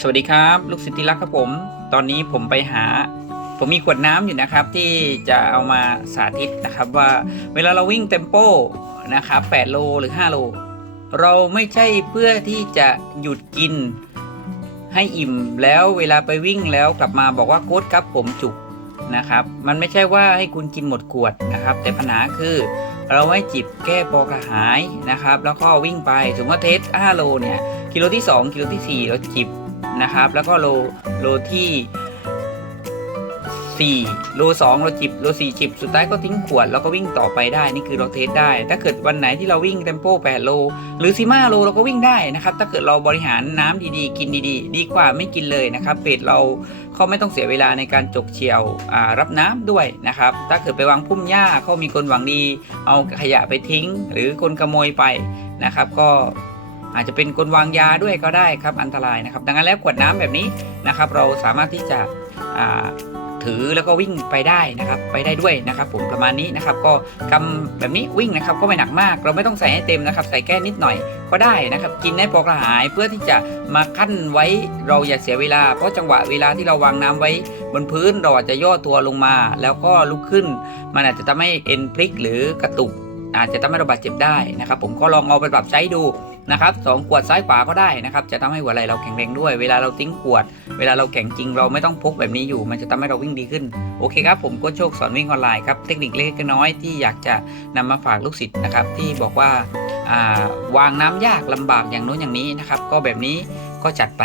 สวัสดีครับ ลูกศิษย์ที่รักครับผม ตอนนี้ผมไปหา ผมมีขวดน้ำอยู่นะครับ ที่จะเอามาสาธิตนะครับว่าเวลาเราวิ่งเต็มโป้นะครับ8โลหรือ 5 โล เราไม่ใช่เพื่อที่จะหยุดกินให้อิ่มแล้วเวลาไปวิ่งแล้วกลับมาบอกว่าโค้ดครับผมจุกนะครับ มันไม่ใช่ว่าให้คุณกินหมดขวดนะครับ แต่ปัญหาคือเราให้จิบแก้ปอกระหายนะครับ แล้วก็วิ่งไปสมมติว่าเทส5โลเนี่ยกิโลที่ 2 กิโลที่ 4 เราจิบ นะครับ แล้วก็โลโลที่ 4 โล2เราจิบโล4จิบสุดท้ายก็ทิ้งขวดแล้วก็วิ่งต่อไปได้นี่คือเราเทสได้ ถ้าเกิดวันไหนที่เราวิ่งเทมโป8โล หรือ15โลเราก็วิ่งได้นะครับ ถ้าเกิดเราบริหารน้ำดีๆ กินดีๆ ดีกว่าไม่กินเลยนะครับเป็ดเราเขาไม่ต้องเสียเวลาในการจกเฉียวรับน้ำด้วยนะครับ ถ้าเกิดไปวางพุ่มหญ้าเขามีคนหวังดี เอาขยะไปทิ้ง หรือคนขโมยไปนะครับ ก็ อาจจะเป็นคนวางยาด้วยก็ได้ครับอันตรายนะครับ ดังนั้นแล้วขวดน้ำแบบนี้นะครับ เราสามารถที่จะถือแล้วก็วิ่งไปได้นะครับ ไปได้ด้วยนะครับผมประมาณนี้นะครับ ก็กำแบบนี้วิ่งนะครับก็ไม่หนักมาก เราไม่ต้องใส่ให้เต็มนะครับ ใส่แค่นิดหน่อยก็ได้นะครับ กินให้พอกระหายเพื่อที่จะมาขั้นไว้เราอย่าเสียเวลา เพราะจังหวะเวลาที่เราวางน้ำไว้บนพื้นเราอาจจะย่อตัวลงมา แล้วก็ลุกขึ้น มันอาจจะทำให้เอ็นพลิกหรือกระตุก อาจจะทำให้เราบาดเจ็บได้นะครับ ผมก็ลองเอาไปปรับใช้ดู นะครับสองขวดซ้ายขวาก็ได้นะครับ จะทำให้หัวไหล่เราแข็งแรงด้วย เวลาเราทิ้งขวด เวลาเราแข่งจริง เราไม่ต้องพกแบบนี้อยู่ มันจะทำให้เราวิ่งดีขึ้น โอเคครับ ผมก็โชคสอนวิ่งออนไลน์ครับ เทคนิคเล็กๆน้อยที่อยากจะนำมาฝากลูกศิษย์นะครับ ที่บอกว่าอ่าวางน้ำยากลำบากอย่างโน้นอย่างนี้นะครับ ก็แบบนี้ก็จัดไป